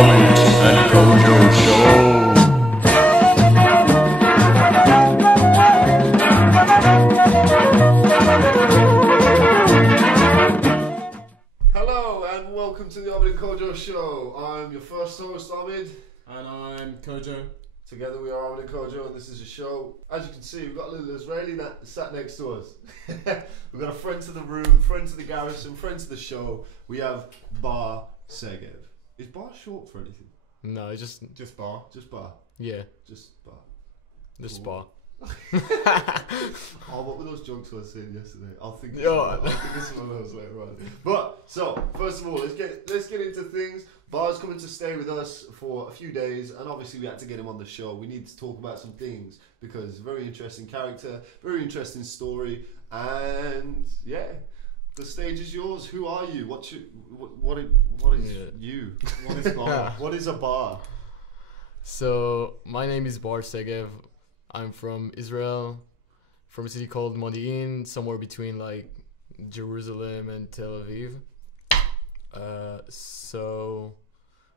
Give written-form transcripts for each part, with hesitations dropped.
Omid and Kojo show. Hello and welcome to the Omid and Kojo show. I'm your first host, Omid. And I'm Kojo. Together we are Omid and Kojo, and this is a show. As you can see, we've got a little Israeli that sat next to us. We've got a friend to the room, friend to the garrison, friend to the show. We have Bar Segev. Is Bar short for anything? No, it's just bar. Just Bar. Yeah, Just Bar. the spa. Oh, what were those jokes I was saying yesterday? I'll think of some of those later on. But so, first of all, let's get into things. Bar's coming to stay with us for a few days, and obviously we had to get him on the show. We need to talk about some things because very interesting character, very interesting story, and yeah, the stage is yours. Who are you? What is you? What is Bar? What is a bar? So my name is Bar Segev. I'm from Israel, from a city called Modi'in, somewhere between like Jerusalem and Tel Aviv. So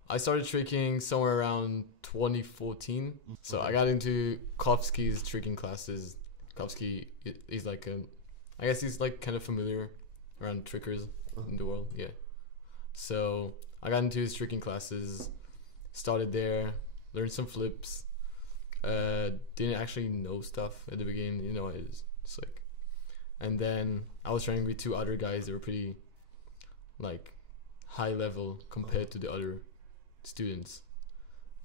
I started tricking somewhere around 2014. So I got into Kovsky's tricking classes. Kovsky is like I guess he's like kind of familiar around trickers in the world. Yeah. So I got into his tricking classes, started there, learned some flips. Didn't actually know stuff at the beginning, you know, it's like, and then I was training with two other guys that were pretty like high level compared to the other students,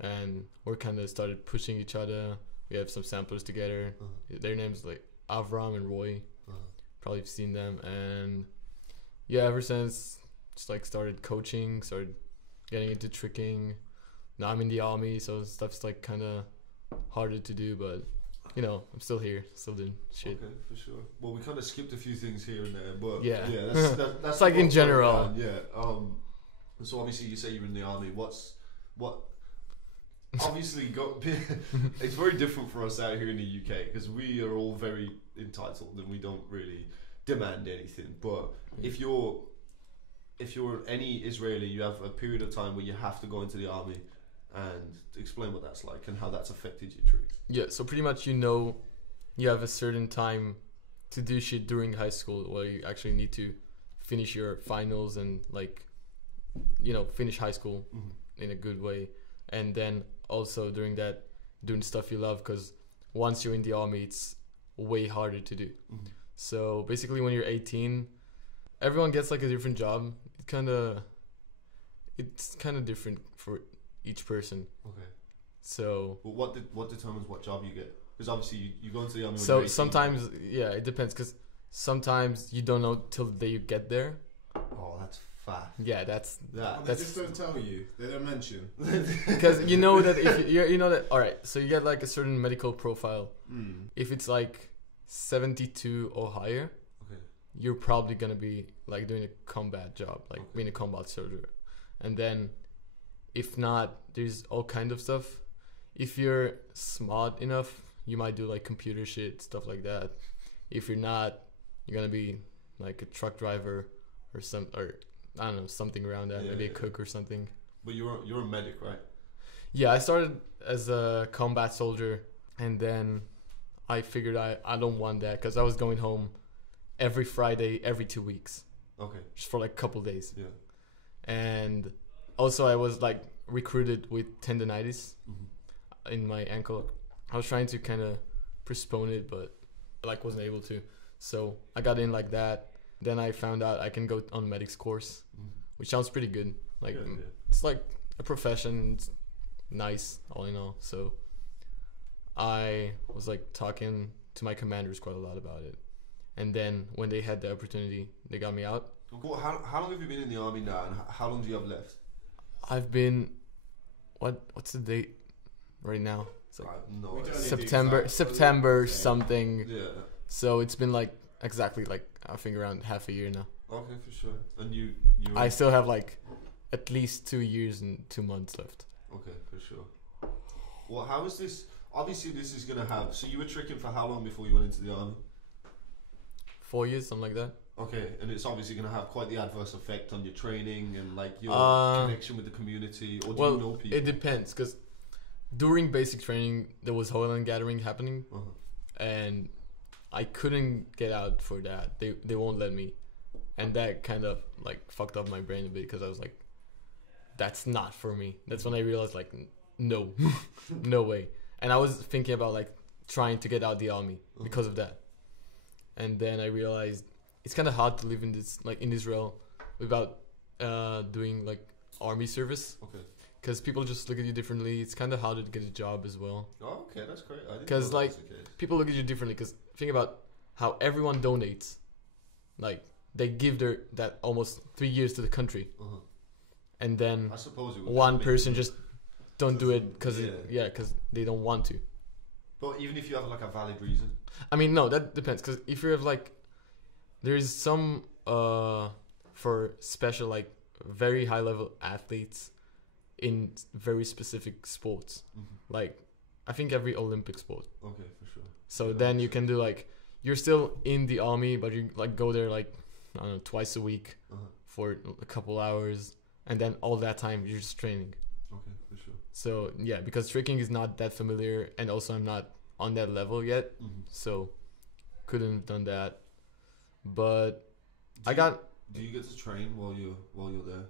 and we're kind of started pushing each other. We have some samplers together. Their names like Avram and Roy. Probably have seen them, and yeah, ever since just like started coaching, started getting into tricking. Now I'm in the army, so stuff's like kind of harder to do, but you know, I'm still here, still doing shit. Okay, for sure. Well, we kind of skipped a few things here and there, but yeah, that's like in general. Yeah. So obviously you say you're in the army. What? Obviously, it's very different for us out here in the UK because we are all very entitled and we don't really demand anything. But if you're any Israeli, you have a period of time where you have to go into the army. And explain what that's like and how that's affected your trick. Yeah, so pretty much you have a certain time to do shit during high school where you actually need to finish your finals and like, you know, finish high school in a good way. And then also during that, doing stuff you love, because once you're in the army, it's way harder to do. So basically when you're 18, everyone gets like a different job. It's kind of different for each person. Okay. So. But what determines what job you get? Because obviously you go into the army. So sometimes, yeah, it depends. Because sometimes you don't know till the day you get there. Oh, that's fast. Yeah, that's. They just don't tell you. They don't mention. Because you know that if you know that. All right, so you get like a certain medical profile. If it's like 72 or higher, you're probably gonna be like doing a combat job, like being a combat soldier, and then. If not, there's all kind of stuff. If you're smart enough, you might do like computer shit, stuff like that. If you're not, you're gonna be like a truck driver or I don't know, something around that. Maybe a cook or something. But you're a medic, right? Yeah, I started as a combat soldier, and then I figured I don't want that because I was going home every Friday, every 2 weeks. Okay. Just for like a couple days. Yeah. And also, I was like recruited with tendonitis in my ankle. I was trying to kind of postpone it, but like wasn't able to. So I got in like that. Then I found out I can go on medics course, which sounds pretty good. Like it's like a profession. It's nice, all in all. So I was like talking to my commanders quite a lot about it. And then when they had the opportunity, they got me out. Cool. How long have you been in the army now, and how long do you have left? I've been, what's the date right now? It's like no, September something. Yeah. So it's been like exactly like I think around half a year now. Okay, for sure. And you I still have like at least 2 years and 2 months left. Okay, for sure. Well, how is this? Obviously, this is gonna have. So you were tricking for how long before you went into the army? 4 years, something like that. Okay, and it's obviously going to have quite the adverse effect on your training and like your connection with the community. Or do you know people? It depends, because during basic training there was Hoyland gathering happening, and I couldn't get out for that. They won't let me, and that kind of like fucked up my brain a bit, because I was like, that's not for me. That's when I realized like, no, no way. And I was thinking about like trying to get out the army because of that, and then I realized it's kind of hard to live in this like in Israel without doing like army service. Okay. Because people just look at you differently. It's kind of harder to get a job as well. Oh, okay, that's great. Because like people look at you differently. Because think about how everyone donates. Like they give that almost 3 years to the country, and then I suppose one person just don't do it because because they don't want to. But even if you have like a valid reason. I mean, no, that depends. Because if you have like, there's some for special like very high level athletes in very specific sports, like I think every Olympic sport. Okay, for sure. So then you can do like, you're still in the army, but you like go there like, I don't know, twice a week for a couple hours, and then all that time you're just training. Okay, for sure. So yeah, because tricking is not that familiar, and also I'm not on that level yet, so couldn't have done that. But do you get to train while you're there?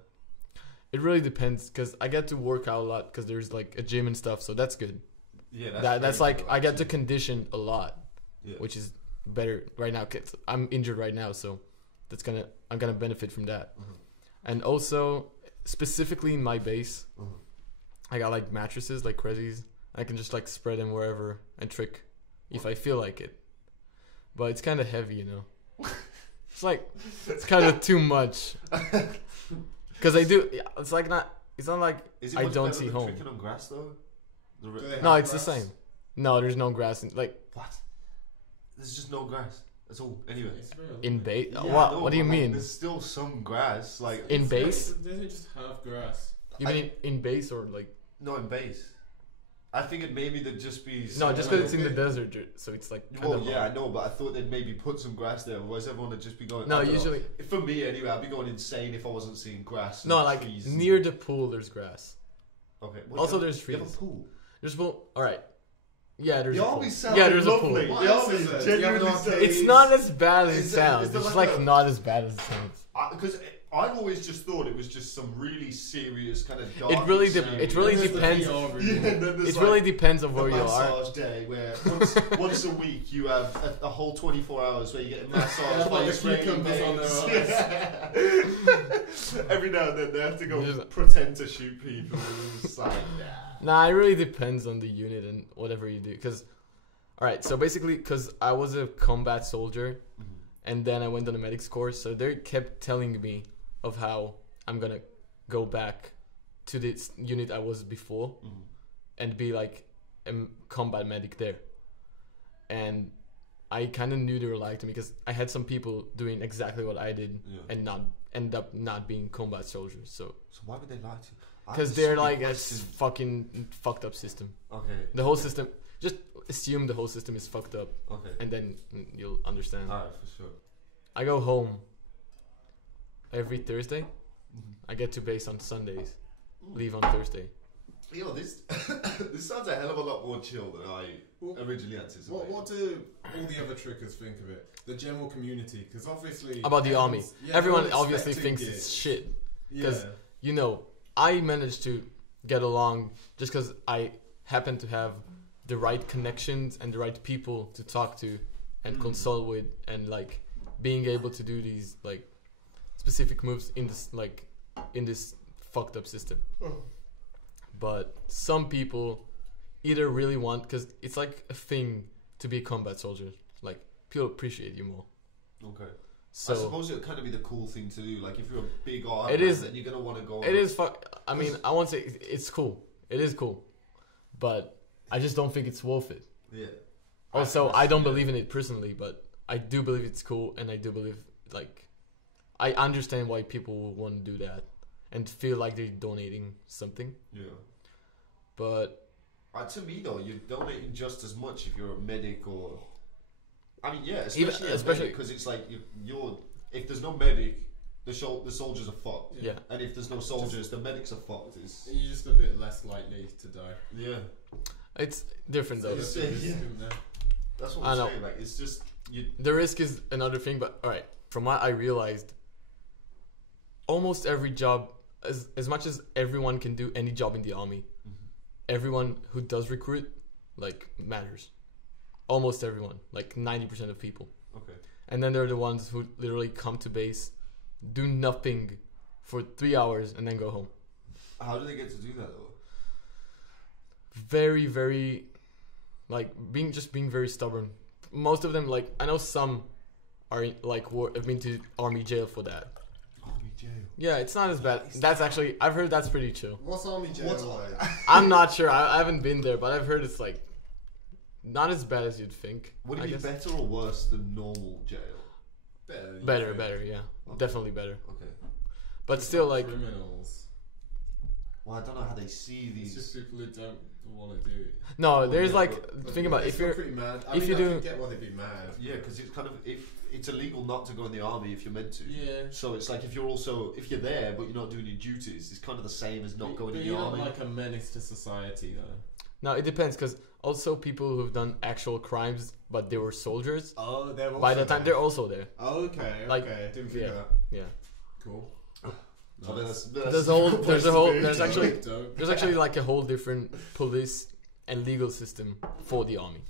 It really depends, because I get to work out a lot because there's like a gym and stuff, so that's good. Yeah, that's like I get to condition a lot, which is better right now. Cause I'm injured right now, so I'm gonna benefit from that. And also specifically in my base, I got like mattresses, like crazies. I can just like spread them wherever and trick if I feel like it. But it's kind of heavy, you know. It's kind of too much. Because I do, it's not like I don't see home. Tricking on grass though? No, it's the same. No, there's no grass. What? There's just no grass. That's all. Anyway. In base? Yeah, what do you mean? There's still some grass. Like in base? They don't just have grass. You mean in base or like? No, in base. I figured maybe there'd just be... No, just because it's in the desert, so it's like... Well, yeah, I know, but I thought they'd maybe put some grass there, otherwise everyone would just be going... No, usually... For me, anyway, I'd be going insane if I wasn't seeing grass. No, like, near the pool, there's grass. Okay. Well, also, there's trees. You have a pool? There's a pool. Alright. Yeah, there's the a pool. Yeah, there's lovely. A pool. The army's genuinely... It's not as bad as it sounds. It's like not as bad as it sounds. Because... I've always just thought it was just some really serious kind of dark. It really depends. It really depends on where you are. Massage day where once a week you have a whole 24 hours where you get a massage by your cucumbers on their Every now and then they have to go pretend to shoot people. It's like, nah, it really depends on the unit and whatever you do. Because, alright, so basically, because I was a combat soldier, and then I went on a medics course, so they kept telling me of how I'm gonna go back to this unit I was before and be like a combat medic there. And I kind of knew they were lying to me, because I had some people doing exactly what I did and not end up not being combat soldiers. So why would they lie to you? Because they're like a fucking fucked up system. Okay. The whole system, just assume the whole system is fucked up. Okay. And then you'll understand. Alright, for sure. I go home every Thursday. I get to base on Sundays. Leave on Thursday. Yo, this sounds a hell of a lot more chill than I originally anticipated. What do all the other trickers think of it? The general community, because obviously about the army, everyone obviously thinks it's shit. Because you know, I managed to get along just because I happen to have the right connections and the right people to talk to and consult with, and like being able to do these like specific moves in this fucked up system. But some people either really want, because it's like a thing to be a combat soldier, like people appreciate you more. Okay. So I suppose it would kind of be the cool thing to do. Like if you're a big artist, then you're gonna want to go. It is. I mean, I won't say it's cool. It is cool, but I just don't think it's worth it. Yeah. Also, I don't believe in it personally, but I do believe it's cool, and I do believe I understand why people would want to do that and feel like they're donating something. Yeah. But to me though, you're donating just as much if you're a medic or. I mean, yeah, especially because it's like you're if there's no medic, the soldiers are fucked. Yeah. And if there's no soldiers, the medics are fucked. You're just a bit less likely to die. Yeah. It's different though. It's- That's what I I'm know. saying. Like, it's just The risk is another thing, but alright. From what I realized, almost every job, as much as everyone can do any job in the army, everyone who does recruit, like, matters. Almost everyone. Like 90% of people. Okay. And then there are the ones who literally come to base, do nothing for 3 hours, and then go home. How do they get to do that though? Very, very, like, being very stubborn. Most of them, like, I know some are have been to army jail for that. Army jail. Yeah, it's not as bad. That's actually, I've heard that's pretty chill. What's army jail like? I'm not sure. I haven't been there, but I've heard it's like not as bad as you'd think. Would it I be guess. better or worse than normal jail? Better, yeah. Okay. Definitely better. Okay. But still, like, criminals. Well, I don't know how they see It's just these. people who don't want to do it. no, there's yeah, like, But think about they're if still you're, pretty mad. I if mean, you I do- can get why they'd be mad. Yeah, because it's kind of if it's illegal not to go in the army if you're meant to. Yeah. So it's like if you're there but you're not doing your duties, it's kind of the same as not going but in you're the not army. like a menace to society though. no, it depends because also people who've done actual crimes but they were soldiers. Oh, they're also By the time there. they're also there. Oh, okay, like, okay. I didn't think yeah. of that. Yeah. Cool. I mean, Nice. There's actually Dope. there's actually like a whole different police and legal system for the army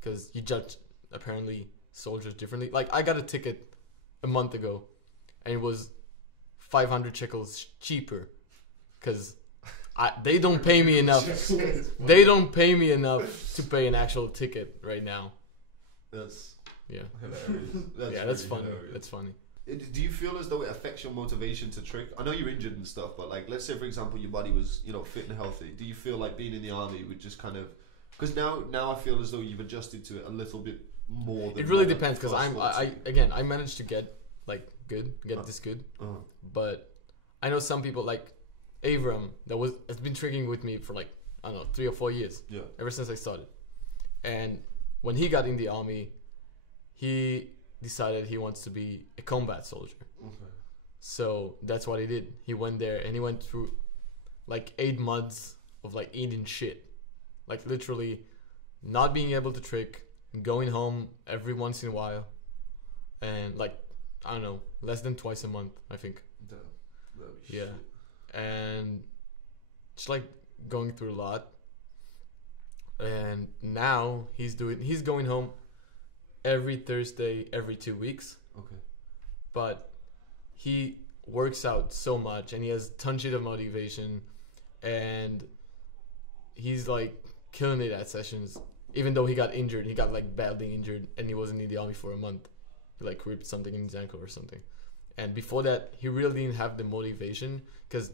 because you judge apparently soldiers differently. Like I got a ticket a month ago and it was 500 shekels cheaper because they don't pay me enough. They don't pay me enough to pay an actual ticket right now. That's Yeah. hilarious. That's really funny. hilarious. That's funny. Do you feel as though it affects your motivation to trick? I know you're injured and stuff, but like, let's say for example your body was, fit and healthy. Do you feel like being in the army would just kind of? Because now I feel as though you've adjusted to it a little bit more. Than It really what depends because first I managed to get like this good, Uh-huh. but I know some people like Avram has been tricking with me for like I don't know 3 or 4 years. Yeah. Ever since I started, and when he got in the army, he decided he wants to be a combat soldier. Okay. So that's what he did. He went there and he went through like 8 months of like eating shit, like literally not being able to trick, going home every once in a while, and like I don't know, less than twice a month, I think. Yeah, and just like going through a lot. And now he's going home every Thursday, every 2 weeks. Okay. But he works out so much and he has tons of motivation and he's like killing it at sessions. Even though he got injured, he got like badly injured and he wasn't in the army for a month. He like ripped something in his ankle or something. And before that, he really didn't have the motivation because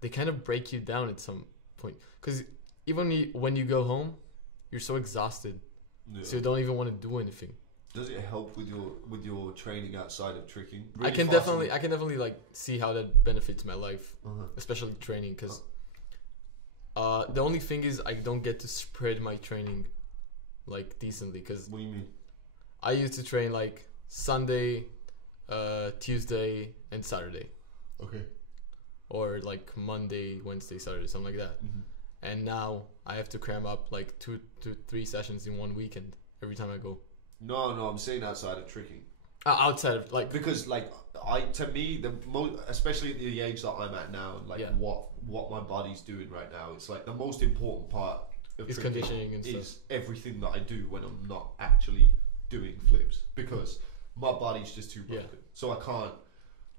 they kind of break you down at some point. Because even when you go home, you're so exhausted, Yeah. so you don't even want to do anything. Does it help with your training outside of tricking? I can definitely like see how that benefits my life, Uh-huh. especially training. Because the only thing is I don't get to spread my training like decently. Because What do you mean? I used to train like Sunday, Tuesday, and Saturday, Okay. or like Monday, Wednesday, Saturday, something like that. Mm-hmm. And now I have to cram up like 2 to 3 sessions in one weekend every time I go. No, I'm saying outside of tricking. Outside of like Because to me, especially at the age that I'm at now, and like Yeah. what my body's doing right now, it's like the most important part of It's tricking conditioning and is stuff. everything that I do when I'm not actually doing flips, because my body's just too broken. Yeah. So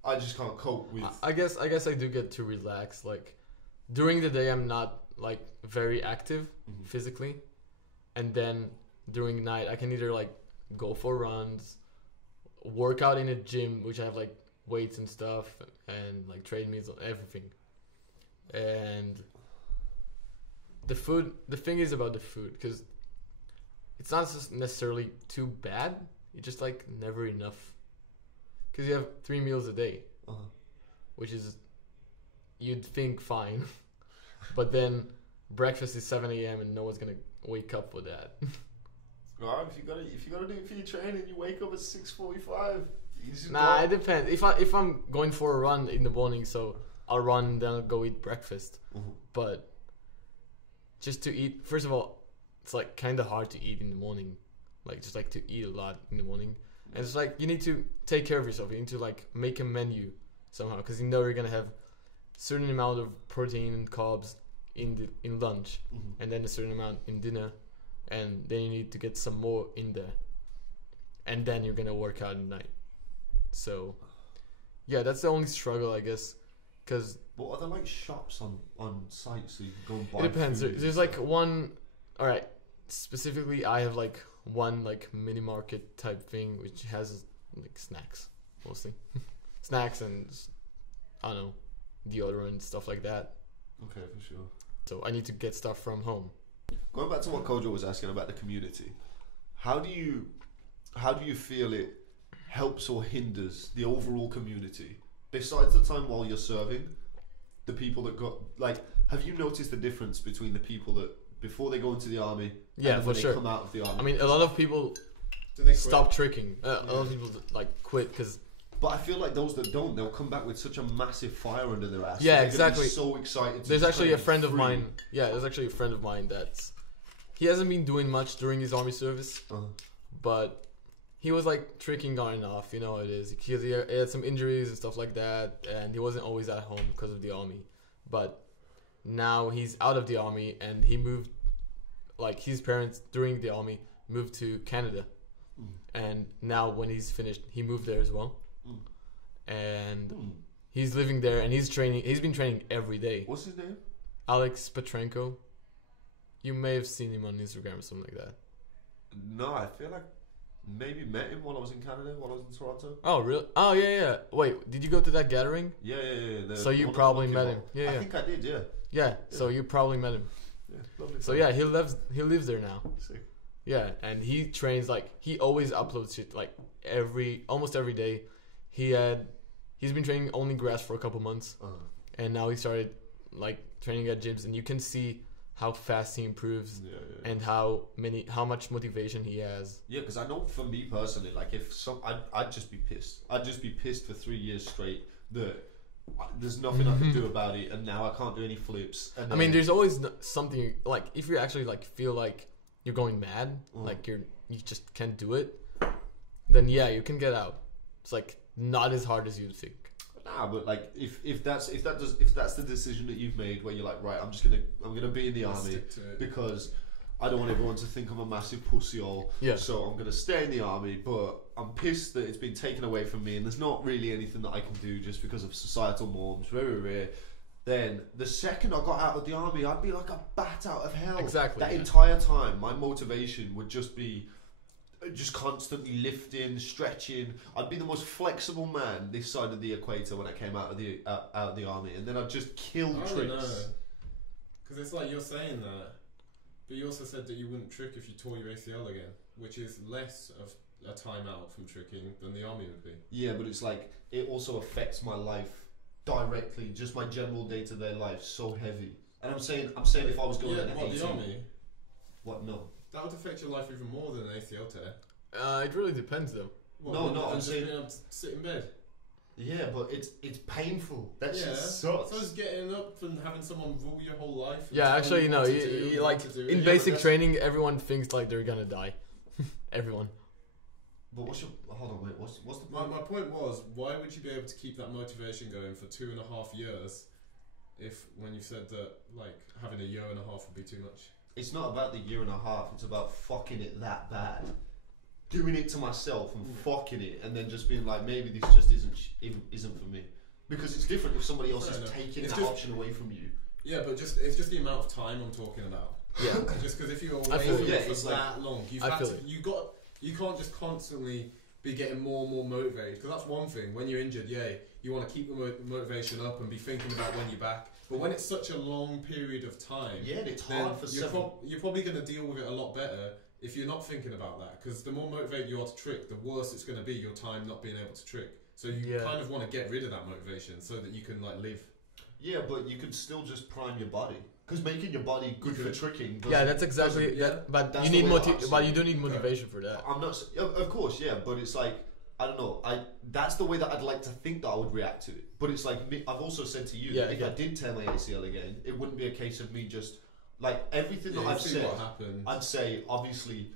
I just can't cope with. I guess I do get to relax. Like during the day, I'm not like very active Mhm. physically, and then during night, I can either like go for runs, work out in a gym, which I have like weights and stuff, and like treadmills, everything. And the food, the thing is about the food, because it's not just necessarily too bad. It's just like never enough. Because you have 3 meals a day, Uh-huh. which is, you'd think fine, but then breakfast is 7 a.m. and no one's gonna wake up for that. Right, if you gotta do it for your training, you wake up at 6:45. Nah, it depends. If I'm going for a run in the morning, so I'll run, then I'll go eat breakfast. But just to eat, first of all, it's like kind of hard to eat in the morning, like just like to eat a lot in the morning, and it's like you need to take care of yourself. You need to like make a menu somehow, because you know you're gonna have certain amount of protein and carbs in lunch, and then a certain amount in dinner, and then you need to get some more in there, and then you're gonna work out at night. So yeah, that's the only struggle, I guess, because What are there like shops on site so you can go and buy? it depends. food and There's stuff? like one. All right, specifically, I have like one like mini market type thing which has like snacks mostly, snacks and I don't know, deodorant, stuff like that. Okay, for sure. So I need to get stuff from home. Going back to what Kojo was asking about the community, how do you feel it helps or hinders the overall community? Besides the time while you're serving, the people that got like, have you noticed the difference between the people that before they go into the army, Yeah, and for when they sure. come out of the army? I mean, a lot of people Do they quit? stop tricking. A lot of people like quit because But I feel like those that don't, they'll come back with such a massive fire under their ass. Yeah, They're gonna be exactly. so excited. To there's just actually try a and friend of free. mine. Yeah, there's actually a friend of mine that's he hasn't been doing much during his army service, but he was like tricking on and off. You know how it is. He had some injuries and stuff like that, and he wasn't always at home because of the army. But now he's out of the army, and he moved. Like his parents during the army moved to Canada, and now when he's finished, he moved there as well, and he's living there, and he's training. He's been training every day. What's his name? Alex Petrenko. You may have seen him on Instagram or something like that. No, I feel like maybe met him while I was in Canada, while I was in Toronto. Oh, really? Oh, yeah. Wait, did you go to that gathering? Yeah. So you one of probably the met Monkey him. Ball. Yeah, I yeah. think I did. Yeah. Yeah, so you probably met him. Yeah. Lovely So fella. yeah, he lives there now. Sick. Yeah, and he trains like he always uploads shit like almost every day. He's been training only grass for a couple months, and now he started like training at gyms, and you can see how fast he improves and how much motivation he has. Yeah, because I know for me personally, like I'd just be pissed. I'd just be pissed for 3 years straight that there's nothing I can do about it, and now I can't do any flips. And I mean, there's always something like if you actually like feel like you're going mad, like you just can't do it, then yeah, you can get out. It's like not as hard as you'd think. Nah, but like if that's the decision that you've made, where you're like, right, I'm gonna be in the army Stick to it. because I don't want everyone to think I'm a massive pussyhole. Yeah. So I'm gonna stay in the army, but I'm pissed that it's been taken away from me, and there's not really anything that I can do just because of societal norms. Very rare. Then the second I got out of the army, I'd be like a bat out of hell. Exactly, That yeah. entire time, my motivation would just be just constantly lifting, stretching. I'd be the most flexible man this side of the equator when I came out of the army, and then I'd just kill I don't tricks. know. Because it's like you're saying that, but you also said that you wouldn't trick if you tore your ACL again, which is less of a time out from tricking than the army would be. Yeah, but it's like it also affects my life directly, just my general day-to-day life, so heavy. And I'm saying if I was going in at what, 18, the army? what? No. That would affect your life even more than an ACL tear. It really depends though. What, No, than I'm just saying- being able to sit in bed. Yeah, but it's painful. That shit Yeah. sucks. So is getting up and having someone rule your whole life. and Yeah, tell actually, you no. what to You, do, you, what like to do. in Yeah, basic but training, everyone thinks like they're gonna die. Everyone. But what's your hold on? Wait, what's the My, point? my point was, why would you be able to keep that motivation going for 2.5 years if when you said that like having a year and a half would be too much? It's not about the year and a half. It's about fucking it that bad, doing it to myself and fucking it, and then just being like, maybe this just isn't for me. Because it's different if somebody else Fair is enough. taking It's that just- option away from you. Yeah, but it's just the amount of time I'm talking about. Yeah. Just because if you're I away feel from it. it Yeah, it's for like- that long, you've I had feel to, it. you can't just constantly be getting more and more motivated. Because that's one thing. When you're injured, yeah, you want to keep the motivation up and be thinking about when you're back. But when it's such a long period of time, Yeah, and it's then hard for seven. you're probably going to deal with it a lot better if you're not thinking about that. Because the more motivated you are to trick, the worse it's going to be your time not being able to trick. So you Yeah. kind of want to get rid of that motivation so that you can like live. Yeah, but you could still just prime your body. Because making your body good for tricking. Yeah, that's exactly. yeah, That, but that's you the need way I see but it. you do need motivation for that. I'm not. Of course, yeah, but it's like I don't know. That's the way that I'd like to think that I would react to it. But it's like I've also said to you that if I did tear my ACL again, it wouldn't be a case of me just like everything that I've said. What happened. I'd say obviously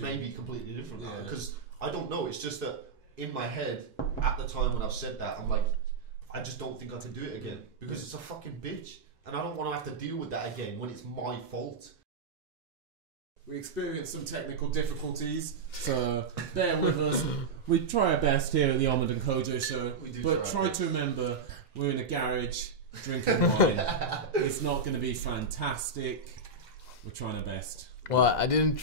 may be completely different now because I don't know. It's just that in my head at the time when I've said that, I'm like, I just don't think I could do it again because it's a fucking bitch, and I don't want to have to deal with that again when it's my fault. We experienced some technical difficulties, so bear with us. We try our best here at the Omid and Kojo show, but try to remember we're in a garage drinking wine. It's not going to be fantastic. We're trying our best. Well, I didn't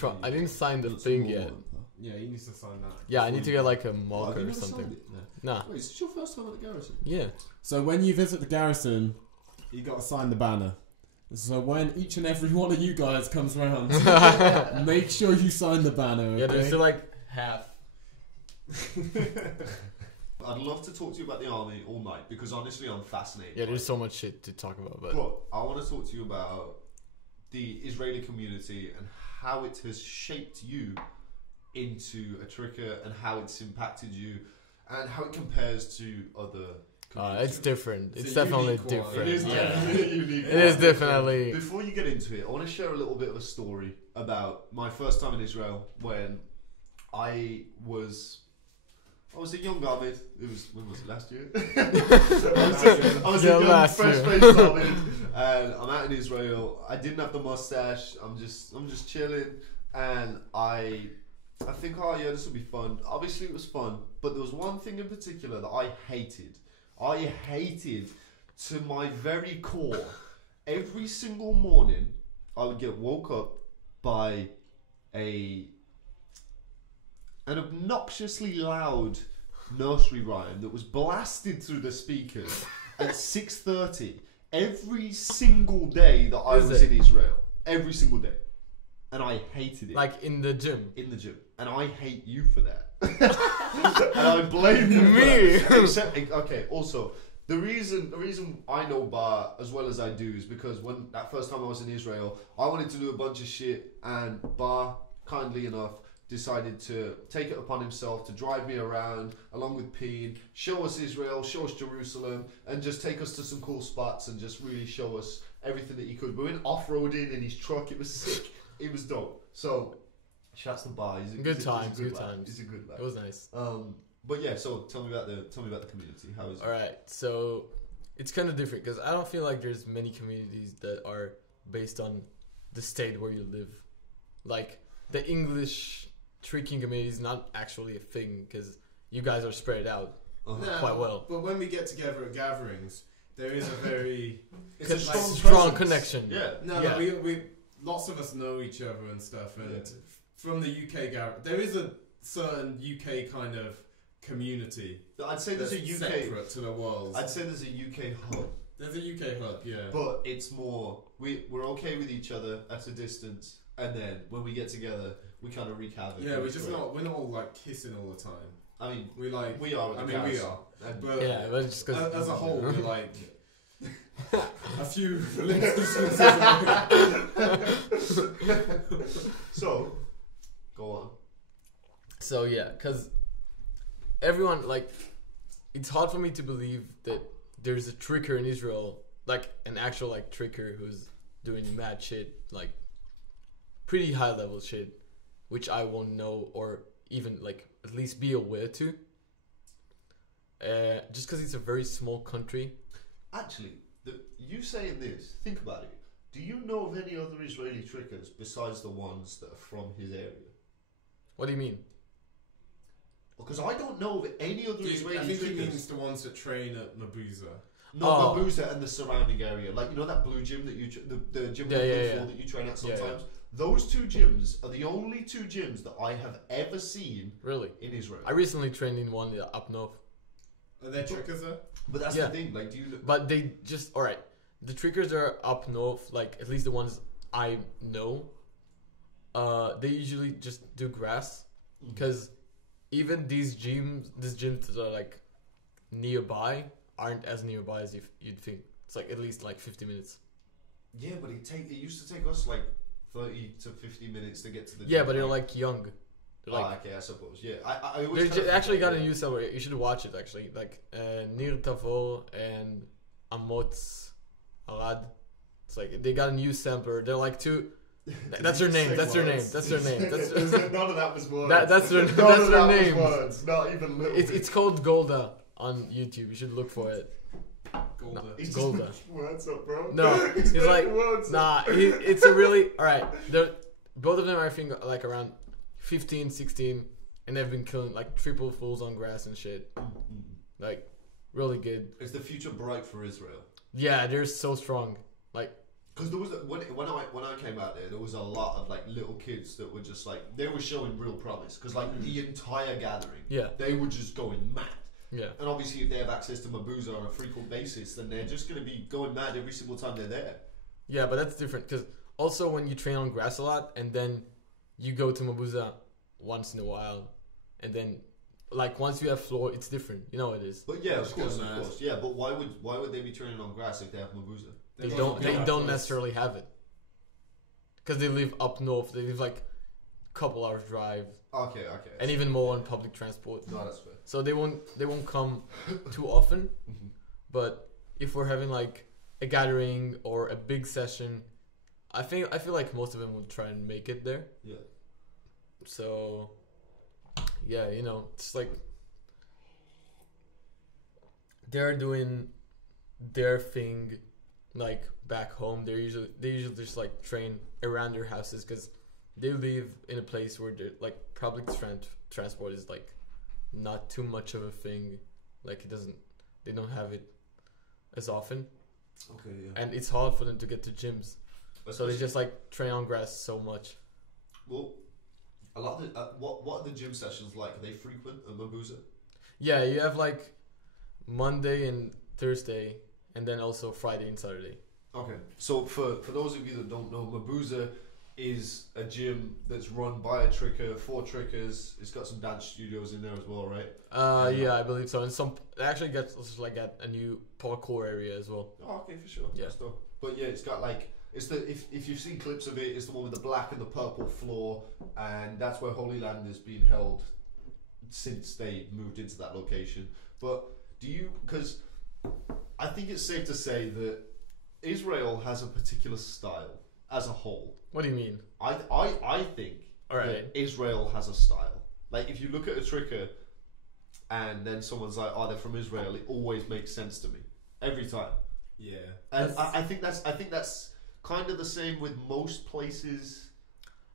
sign the thing yet. Yeah, you need to sign that. Yeah, I need to get like a marker or something. Nah. Wait, is this your first time at the garrison? Yeah. So when you visit the garrison, you got to sign the banner. So when each and every one of you guys comes round, make sure you sign the banner. Okay? Yeah, there's still like half. I'd love to talk to you about the army all night because honestly I'm fascinated. Yeah, there's so much shit to talk about. But I want to talk to you about the Israeli community and how it has shaped you into a tricker and how it's impacted you and how it compares to other communities. It's different. It's definitely different. It is definitely a unique one. It is definitely. Before you get into it, I want to share a little bit of a story about my first time in Israel when I was a young Omid. When was it, last year? I was a young, fresh-faced Omid, and I'm out in Israel. I didn't have the mustache. I'm just chilling, and I think, oh yeah, this will be fun. Obviously, it was fun, but there was one thing in particular that I hated. I hated to my very core. Every single morning, I would get woke up by an obnoxiously loud nursery rhyme that was blasted through the speakers at 6:30 every single day that I was in Israel. Every single day. And I hated it. Like in the gym? In the gym. And I hate you for that. And I blame you Me? for that. Except, okay, also, the reason I know Bar as well as I do is because when that first time I was in Israel, I wanted to do a bunch of shit, and Bar, kindly enough, decided to take it upon himself to drive me around along with Peen, show us Israel, show us Jerusalem, and just take us to some cool spots and just really show us everything that he could. We went off-roading in his truck. It was sick. It was dope. So, shouts to Bar. He's a good lad. times. He's a good lad. It was nice. But yeah, so tell me about the community. How is it? All right, so it's kind of different because I don't feel like there's many communities that are based on the state where you live. Like the English tricking community is not actually a thing because you guys are spread out quite well. But when we get together at gatherings, there is a very it's a strong connection. Yeah. No, yeah. we lots of us know each other and stuff, and from the UK gathering, there is a certain UK kind of community. I'd say there's a UK separate to the world. I'd say there's a UK hub. There's a UK hub, yeah. But it's more we're okay with each other at a distance, and then when we get together, we kind of wreak havoc. Yeah, we're not all like kissing all the time. I mean, we like we are. we are. But yeah, but just cause as a whole, we're like a few links distances. So, go on. So yeah, because everyone, like, it's hard for me to believe that there's a tricker in Israel, like an actual like tricker who's doing mad shit, like pretty high level shit, which I won't know or even like at least be aware to. Just because it's a very small country. Actually, you saying this, think about it. Do you know of any other Israeli trickers besides the ones that are from his area? What do you mean? Because I don't know of any other Israeli I think trickers. he means the ones that train at Mabuza. No, Mabuza and the surrounding area. Like, you know that blue gym that you... The gym that you train at sometimes? Yeah. Those two gyms are the only two gyms that I have ever seen in Israel. I recently trained in one up north. Are there trickers there? But that's the thing. Like, do you... But they just... Alright. The trickers are up north, like, at least the ones I know. They usually just do grass. Because even these gyms that are, like, nearby aren't as nearby as you'd think. It's, like, at least, like, 50 minutes. Yeah, but it used to take us, like, 30 to 50 minutes to get to the gym. Yeah, but they're, like, young. They're like, okay, I suppose. Yeah, I always they actually got a new sampler. You should watch it actually. Like Nir Tavor and Amotz Arad. It's like they got a new sampler. They're like two. That's their name. That's their name. That's their name. That's none of that was words. That's their name. Words. Not even little. It's called Golda on YouTube. You should look for it. Golda. No, He's Golda. just making words up, bro. No, he's like words nah. It's a really alright. Both of them are I think like around 15, 16, and they've been killing like triple fulls on grass and shit. Like really good. Is the future bright for Israel? Yeah, they're so strong. Like. Because there was when I came out there was a lot of like little kids that were just like they were showing real promise because like the entire gathering they were just going mad and obviously if they have access to Mabuza on a frequent basis then they're just going to be going mad every single time they're there. Yeah, but that's different because also when you train on grass a lot and then you go to Mabuza once in a while and then like once you have floor it's different, you know it is. But yeah, of course. Yeah, but why would they be training on grass if they have Mabuza? They don't necessarily have it because they live up north. They live like a couple hours drive. Okay. And even more on public transport. No, that's fair. So they won't come too often. But if we're having like a gathering or a big session, I feel like most of them will try and make it there. Yeah. So yeah, it's like they're doing their thing. Like back home, they usually just like train around their houses because they live in a place where like public transport is like not too much of a thing. Like they don't have it as often. Okay, yeah. And it's hard for them to get to gyms, so they just like train on grass so much. Well, a lot of what are the gym sessions like? Are they frequent at Mabuza? Yeah, you have like Monday and Thursday. And then also Friday and Saturday. Okay. So for those of you that don't know, Mabuza is a gym that's run by a tricker, for trickers. It's got some dance studios in there as well, right? Yeah, I believe so. And it actually gets a new parkour area as well. Oh, okay, for sure. Yeah. But yeah, it's got like if you've seen clips of it, it's the one with the black and the purple floor, and that's where Holy Land is being held since they moved into that location. But because I think it's safe to say that Israel has a particular style as a whole. What do you mean? I think that Israel has a style. Like if you look at a tricker and then someone's like, "Oh, they're from Israel," it always makes sense to me every time. Yeah, and I think that's kind of the same with most places.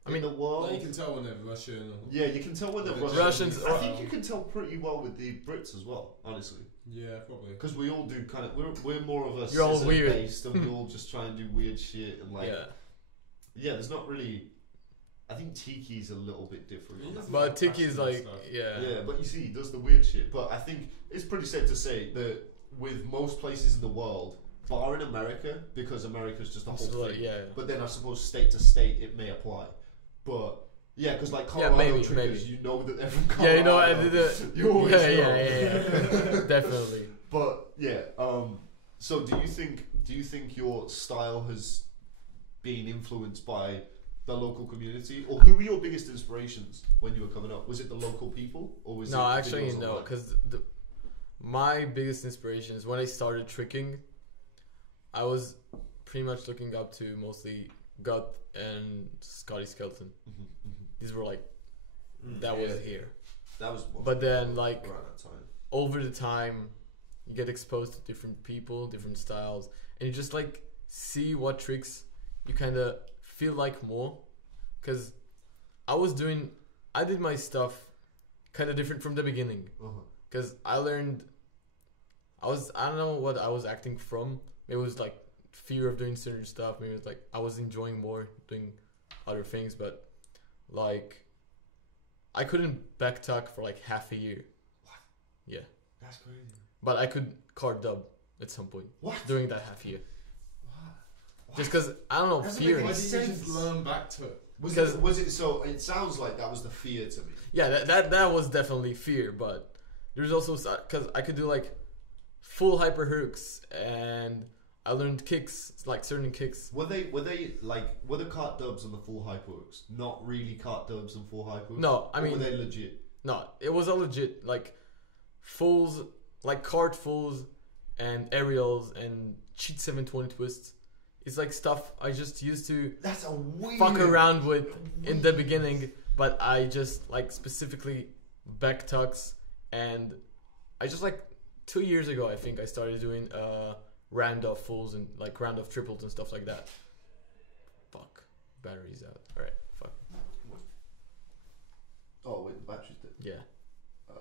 In the world, like you can tell when they're Russian. Yeah, you can tell when they're Russians. I think you can tell pretty well with the Brits as well, honestly. Yeah, probably. Because we all do kind of. We're more of a You're all weird based, and we all just try and do weird shit and like. Yeah, there's not really. I think Tiki's a little bit different. But Tiki's like Yeah, but you see, he does the weird shit. But I think it's pretty safe to say that with most places in the world, bar in America, because America's just a whole thing. Yeah. But then I suppose state to state it may apply. But yeah, because like Colorado trickers, you know that they're from Colorado. Yeah, you know, I did it. You always know. Yeah. Definitely. But yeah, so do you think your style has been influenced by the local community, or who were your biggest inspirations when you were coming up? Was it the local people, or was it actually no, because my biggest inspiration is when I started tricking. I was pretty much looking up to mostly Gut and Scotty Skelton. These were like that was here. That was. But then like around that time. Over the time, you get exposed to different people, different styles, and you just like see what tricks you kind of feel like more. Because I did my stuff kind of different from the beginning. Because I don't know what I was acting from. It was like fear of doing certain stuff. Maybe it was like I was enjoying more doing other things, but like I couldn't back tuck for like half a year. What? Yeah. That's crazy. But I could card dub at some point. What? During that half year. What? Just because I don't know, fear. Why did you just learn back to it? Was it so? It sounds like that was the fear to me. Yeah, that was definitely fear, but there's also because I could do like full hyper hooks and I learned kicks, like certain kicks. Were they like were the cart dubs and the full hyper hooks not really cart dubs and full hyper hooks? No, I mean, were they legit? No, it was all legit, like fulls, like cart fulls and aerials and cheat 720 twists. It's like stuff I just used to That's a weird fuck around with in the beginning, but I just like specifically back tucks, and I just like 2 years ago I think I started doing round off fulls and like round off triples and stuff like that. Fuck, battery's out. All right, fuck. Oh wait, the battery's dead. Yeah,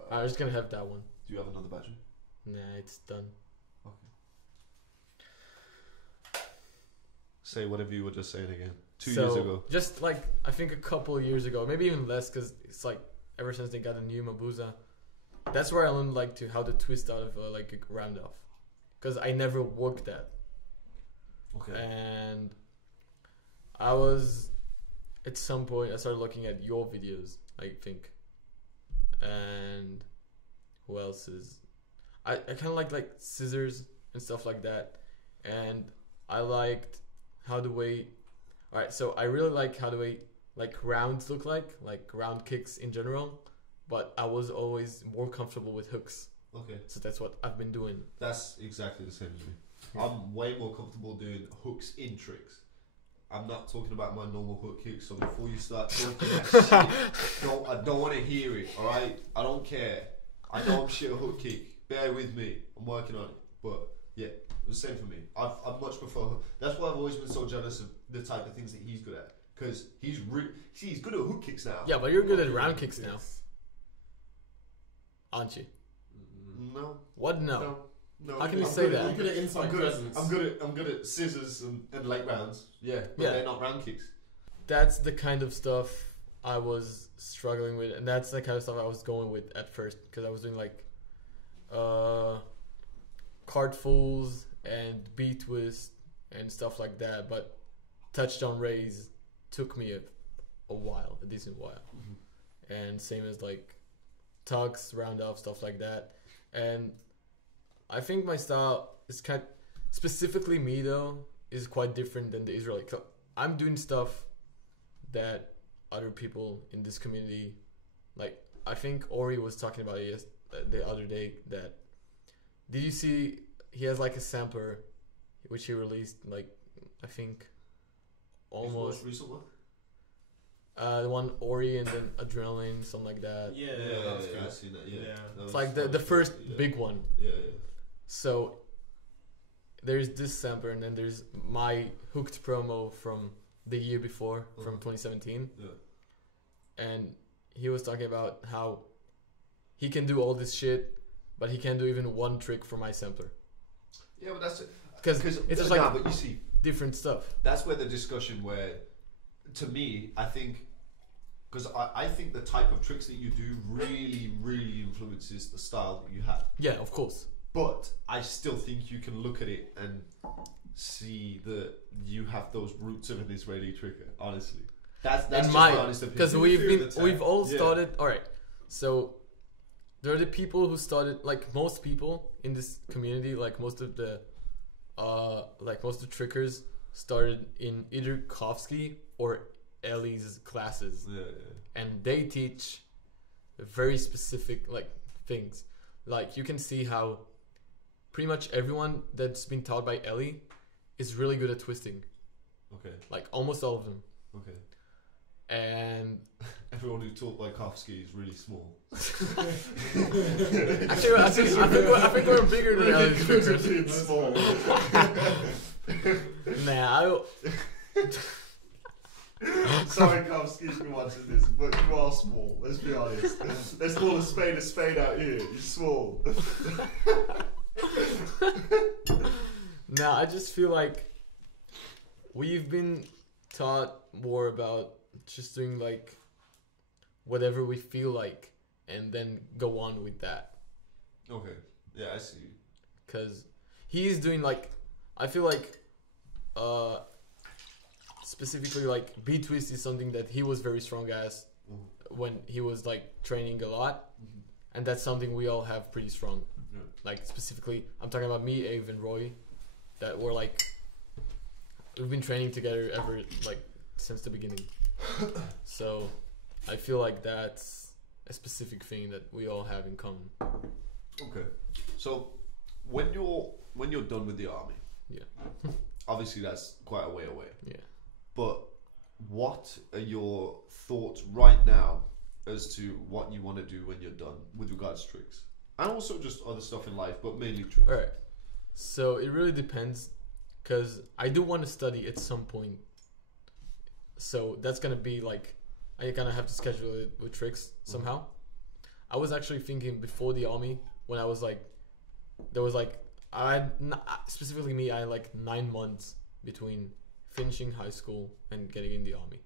I was just gonna have that one. Do you have another battery? Nah, it's done. Say whatever you were just saying again. 2 So, years ago. just like I think a couple of years ago, maybe even less, because it's like ever since they got a new Mabuza, that's where I learned like to how to twist out of like a round off, because I never worked that. Okay. And I was at some point I started looking at your videos, I think, and who else is I kind of like scissors and stuff like that, and I liked how the way. Alright, so I really like how the way like rounds look like round kicks in general, but I was always more comfortable with hooks. Okay. So that's what I've been doing. That's exactly the same as me. I'm way more comfortable doing hooks in tricks. I'm not talking about my normal hook kick, so before you start talking that shit, I don't want to hear it, alright? I don't care. I know I'm shit at hook kick. Bear with me. I'm working on it. But yeah, it was the same for me. I much prefer. That's why I've always been so jealous of the type of things that he's good at. Because he's good at hook kicks now. Yeah, but you're good at round kicks now, aren't you? No. What? No. No. How can you I'm say good that? You're good at inside presence. I'm good at scissors and leg rounds. Yeah, but Yeah. they're not round kicks. That's the kind of stuff I was struggling with, and that's the kind of stuff I was going with at first, because I was doing like cart fulls and B twist and stuff like that, but touchdown raise took me a while, a decent while. And same as like tucks, round off, stuff like that. And I think my style is specifically me though, is quite different than the Israeli. I'm doing stuff that other people in this community, like I think Ori was talking about it the other day, that did you see he has like a sampler which he released like I think almost His most recent one? the one Ori and then Adrenaline, something like that. Yeah, I've seen that. Yeah, It's like the first big one. Yeah. So there's this sampler, and then there's my hooked promo from the year before, from 2017. Yeah. And he was talking about how he can do all this shit, but he can't do even one trick for my sampler. Yeah, but that's it. Because it's just like but you see, different stuff. that's where the discussion where, to me, I think, because I think the type of tricks that you do really influences the style that you have. Yeah, of course. But I still think you can look at it and see that you have those roots of an Israeli tricker. Honestly, that's just my honest opinion. Because we've all started. All right, so there are the people who started, like most people in this community, like most of the trickers started in either Kovsky or Ellie's classes, and they teach very specific like things. Like you can see how pretty much everyone that's been taught by Ellie is really good at twisting. Okay. Like almost all of them. Okay. And everyone who taught by Kovsky is really small. Actually, I think we're bigger than Ellie's trickers. It's small. Nah, Sorry, Kovsky, if you're watching this, but you are small. Let's be honest. Let's call a spade out here. You're small. Nah, I just feel like we've been taught more about just doing like whatever we feel like and then go on with that. Okay. Yeah, I see. Because he's doing like, I feel like specifically like B-twist is something that he was very strong as when he was like training a lot. And that's something we all have pretty strong. Yeah. Like specifically, I'm talking about me, Ave, and Roy. that we're like we've been training together ever like since the beginning. So I feel like that's a specific thing that we all have in common. Okay. So when you're done with the army, Yeah. obviously that's quite a way away. Yeah. But what are your thoughts right now as to what you want to do when you're done with regards to tricks? And also just other stuff in life, but mainly tricks. Alright. So it really depends, because I do want to study at some point. So that's going to be like, I kind of have to schedule it with tricks somehow. I was actually thinking before the army, when I was like, there was like, specifically me, I had like 9 months between finishing high school and getting in the army.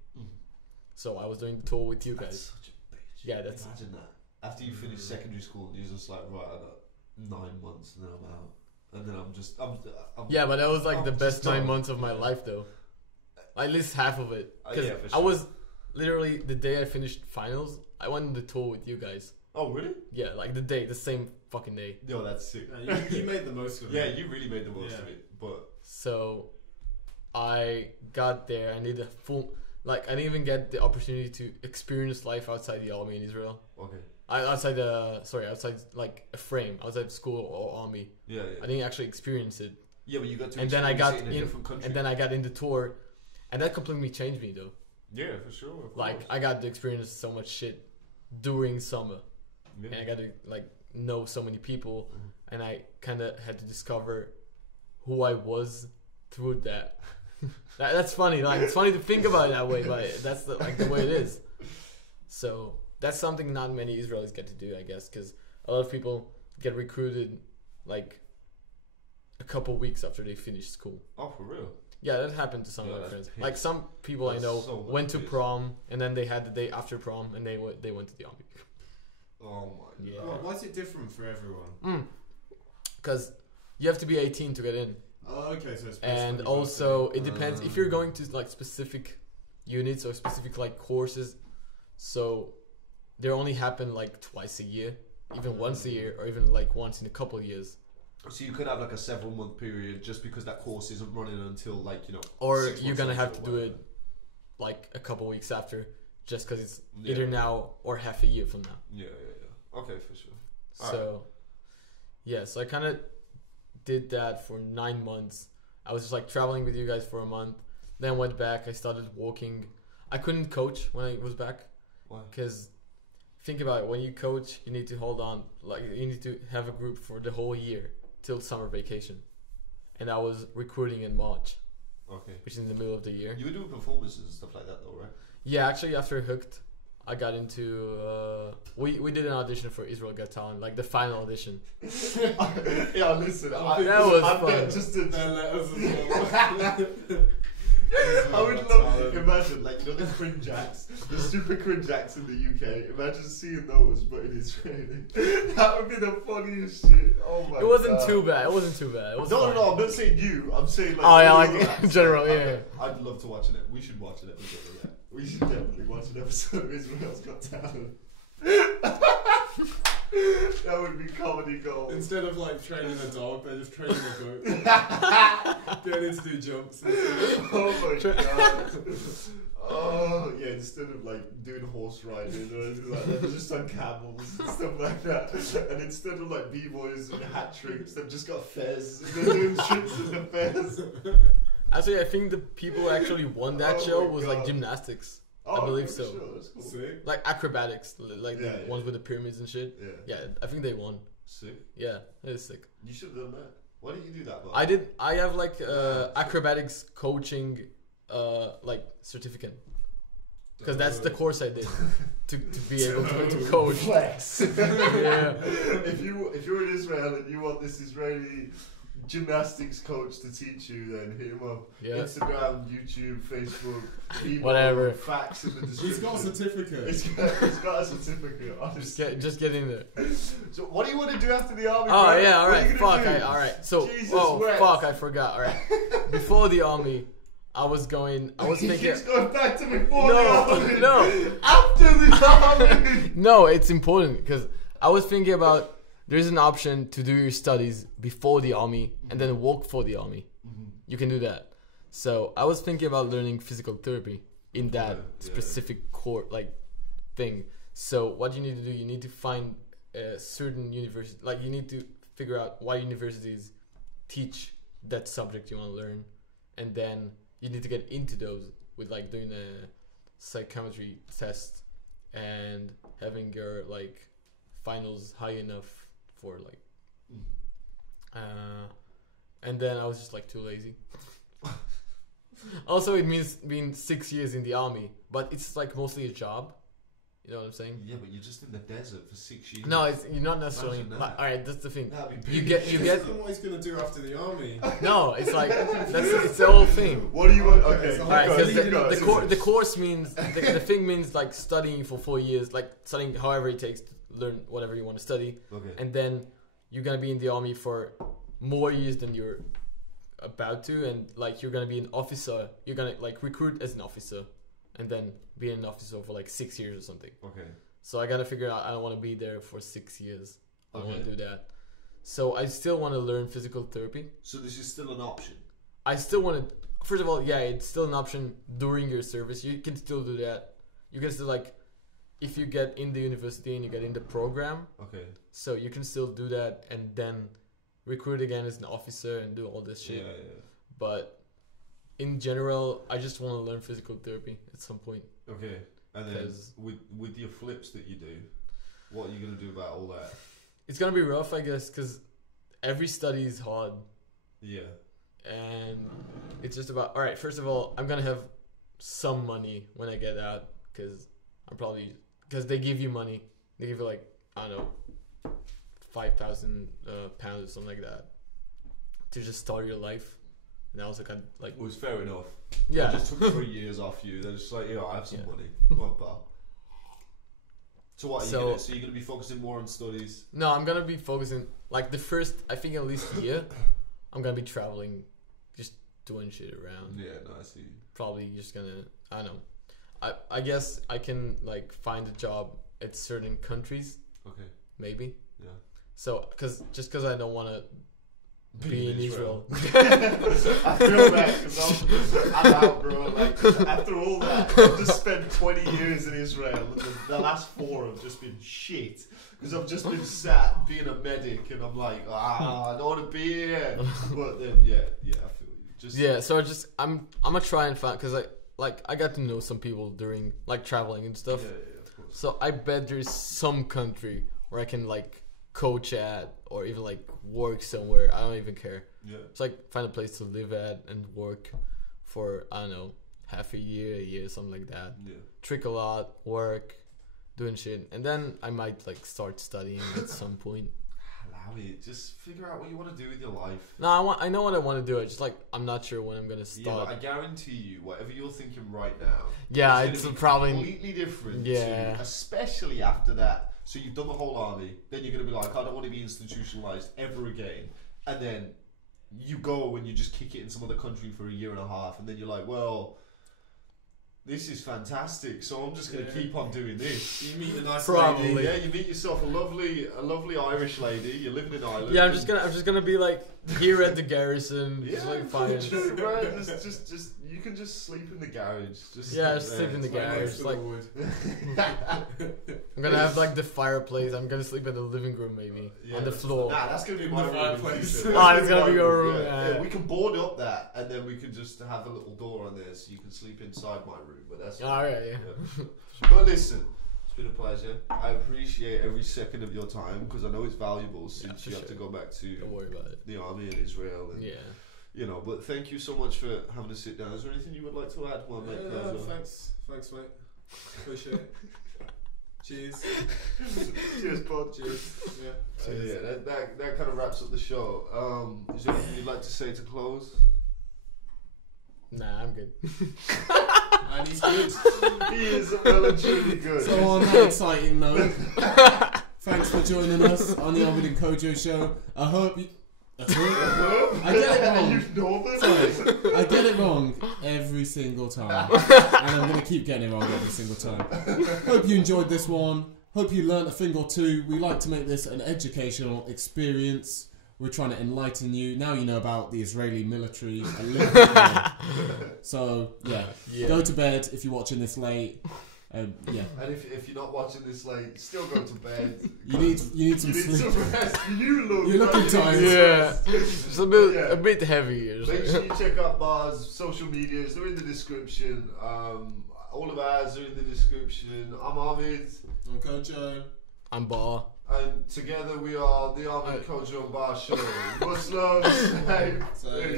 So I was doing the tour with you guys. That's such a bitch. Yeah, that's... Imagine that. After you finish secondary school, you're just like, right, I got 9 months and then I'm out. And then I'm Yeah, but that was like I'm the best just 9 done. months of my life though. At least half of it. Because yeah, for I sure. was literally, the day I finished finals, I went on the tour with you guys. Oh, really? Yeah, like the same fucking day. Yo, that's sick. You made the most of it. Yeah, you really made the most of it. But So I got there, I needed a full, like I didn't even get the opportunity to experience life outside the army in Israel. okay. Outside like a frame, outside school or army. Yeah, yeah. I didn't actually experience it. Yeah, but you got to And then I got experience it in a different country. and then I got in the tour, and that completely changed me though. Yeah, for sure. Of Like course. I got to experience so much shit during summer, Yeah. and I got to like know so many people, and I kind of had to discover who I was through that. That's funny. Like it's funny to think about it that way, but that's the way it is. So that's something not many Israelis get to do, I guess, because a lot of people get recruited like a couple weeks after they finish school. Oh, for real? Yeah, that happened to some Yeah, of my that's friends. piss. Like some people That's I know so went to piss. prom, and then they had the day after prom, and they went to the army. Oh my Yeah. god. Why is it different for everyone? Because you have to be 18 to get in, Oh, okay, so it's based and on your also birthday. it depends if you're going to like specific units or specific like courses. So they only happen like twice a year, even once a year, or even like once in a couple of years. So you could have like a several month period just because that course isn't running until like, you know. Or 6 you're months gonna later have or to do whatever. it like a couple weeks after, just because it's Yeah. either now or half a year from now. Yeah. Okay, for sure. So, yeah, so I kind of did that for 9 months. I was just like traveling with you guys for a month, then went back. I started walking. I couldn't coach when I was back Why? because think about it. When you coach, you need to hold on, like you need to have a group for the whole year till summer vacation. And I was recruiting in March, Okay. which is in the middle of the year. You were doing performances and stuff like that though, right? Yeah, actually, after Hooked, I got into we did an audition for Israel Got Talent, like the final audition. Yeah, listen. That was fun. Just to, Their letters as well. I would love imagine like, you know, the cringe acts, the super cringe acts in the UK. Imagine seeing those, but in Israeli. That would be the funniest shit. Oh my god. It wasn't too bad. It wasn't too bad. It was fine. No. I'm not saying you. I'm saying like. Oh, yeah, all like, of that in stuff. general, yeah. I'd love to watch it. We should watch an episode of that. We should definitely watch an episode of Israel's Got Talent. That would be comedy gold. Instead of like training a dog, they're just training a goat. Getting it to do jumps. Oh my god. Oh yeah, instead of like doing horse riding or like, they're just on camels and stuff like that. And instead of like b-boys and hat tricks, they've just got fez. They're doing tricks in the fez. Actually, I think the people who actually won that Oh show my was like God. gymnastics. Oh, I believe for so. Sure, that's cool. Sick. Like acrobatics, like Yeah, the yeah. ones with the pyramids and shit. Yeah. Yeah, I think they won. Sick. Yeah, it is sick. You should have done that. Why didn't you do that, Bob? I have like acrobatics coaching like certificate. Because that's the course I did to be able to coach. Flex. Yeah. If you're in Israel and you want this Israeli gymnastics coach to teach you, then hit him up. Yeah. Instagram, YouTube, Facebook, email, Whatever. Facts in the description. He's got a certificate. He's got a certificate. Honestly. Just get in there. So what do you want to do after the army? Oh bro? yeah, What are alright. you gonna Fuck, do? alright. So Jesus fuck, Christ. I forgot. Alright. Before the army, I was He thinking keeps going back to before No, the army. no. After the army. No, it's important because I was thinking about there's an option to do your studies before the army and then work for the army. you can do that. So I was thinking about learning physical therapy in that Yeah. specific core like thing. So what you need to do, you need to find a certain university, like you need to figure out why universities teach that subject you want to learn, and then you need to get into those with like doing a psychometry test and having your like finals high enough for like and then I was just like too lazy. Also, it means being 6 years in the army, but it's like mostly a job. You know what I'm saying? Yeah, but you're just in the desert for 6 years. No, you're not necessarily. Imagine that. All right, that's the thing. That'd be You big. get That's not what he's gonna do after the army. no. It's like it's the whole thing. What do you want? Okay, so you Right, go, because you go. the course means the thing means like studying for 4 years, like studying however it takes to learn whatever you want to study, Okay. and then you're gonna be in the army for more years than you're about to, and like you're gonna be an officer. You're gonna like recruit as an officer, and then be an officer for like 6 years or something. Okay. So I gotta figure out I don't want to be there for 6 years. I don't want Okay. to do that. So I still want to learn physical therapy. So this is still an option. I still want to. First of all, yeah, it's still an option during your service. You can still do that. You can still like, if you get in the university and you get in the program, Okay. so you can still do that and then recruit again as an officer and do all this shit. Yeah. But in general, I just want to learn physical therapy at some point. Okay. And then 'Cause- with your flips that you do, what are you gonna do about all that? It's gonna be rough, I guess, because every study is hard. Yeah. And it's just about, all right, first of all, I'm gonna have some money when I get out, because because they give you money. They give you like, I don't know, 5,000 pounds or something like that to just start your life. And I was like, It was fair enough. yeah. They just took 3 years off you. They're just like, I have some Yeah. money. Come on, pal. So what are you So- gonna? So you're gonna be focusing more on studies? No, I'm gonna be focusing, like the first, I think at least year, I'm gonna be traveling, just doing shit around. Yeah, no, I see. Probably just gonna, I don't know. I guess I can like find a job at certain countries, Okay. maybe. Yeah. So, because I don't want to be in Israel. I feel that because I'm out, bro. Like after all that, I've just spent 20 years in Israel, and the last 4 have just been shit. Because I've just been sat being a medic, and I'm like, I don't want to be here. But then, yeah, I feel you. Just Yeah, so I'm gonna try and find, because I got to know some people during like traveling and stuff. Yeah, of course. So I bet there's some country where I can like coach at or even like work somewhere. I don't even care. Yeah. It's like find a place to live at and work for, I don't know, half a year, something like that. Yeah. Trick a lot, work, doing shit, and then I might like start studying at some point. Allow it. Just figure out what you want to do with your life. No, I know what I want to do. It's just like I'm not sure when I'm gonna Yeah, but start. I guarantee you, whatever you're thinking right now, Yeah, is it's gonna be probably completely different. Yeah. To, especially after that. So you've done the whole army, then you're gonna be like, I don't want to be institutionalized ever again, and then you go and you just kick it in some other country for a year and a half, and then you're like, well, this is fantastic, so I'm just gonna keep on doing this. You meet a nice Probably. lady. Yeah, you meet yourself a lovely Irish lady. You're living in Ireland. Yeah, I'm just gonna be like here at the garrison, Yeah, just like fine. right. Just you can just sleep in the garage. Just Yeah, just sleep in the It's my garage. next Like wood. I'm gonna have like the fireplace. I'm gonna sleep in the living room maybe on the floor. Nah, that's gonna be my The room. in the fireplace. future. Oh, it's gonna be my your room, Yeah. yeah. We can board up that, and then we can just have a little door on there, so you can sleep inside my room. But that's All right, yeah. But listen, it's been a pleasure. I appreciate every second of your time because I know it's valuable since for you have sure. to go back to Don't worry about it. the army in Israel. And, Yeah. You know, but thank you so much for having to sit down. Is there anything you would like to add? Well, mate, Kojo? Thanks, mate. Appreciate it. Cheers. Cheers, bud. Cheers. Yeah. Yeah, that kind of wraps up the show. Is there anything you'd like to say to close? Nah, I'm good. And he's good. He is well and truly good. So on that exciting note, thanks for joining us on the Omid and Kojo show. I hope you. I get it wrong. You know this? Sorry, I get it wrong every single time, and I'm gonna keep getting it wrong every single time. Hope you enjoyed this one. Hope you learnt a thing or two. We like to make this an educational experience. We're trying to enlighten you. Now you know about the Israeli military. A little bit more. So, yeah. Go to bed if you're watching this late. Yeah. And if you're not watching this late, still go to bed. You need some sleep. Some rest. You're looking tired. Yeah. It's a bit heavy. Make sure you check out Bar's social medias. They're in the description. All of ours are in the description. I'm Omid. I'm Kojo. I'm Bar. And together we are the Omid, Kojo and Bar show. Much love.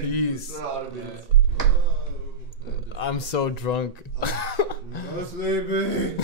Peace. Yeah. I'm so drunk. Go sleeping.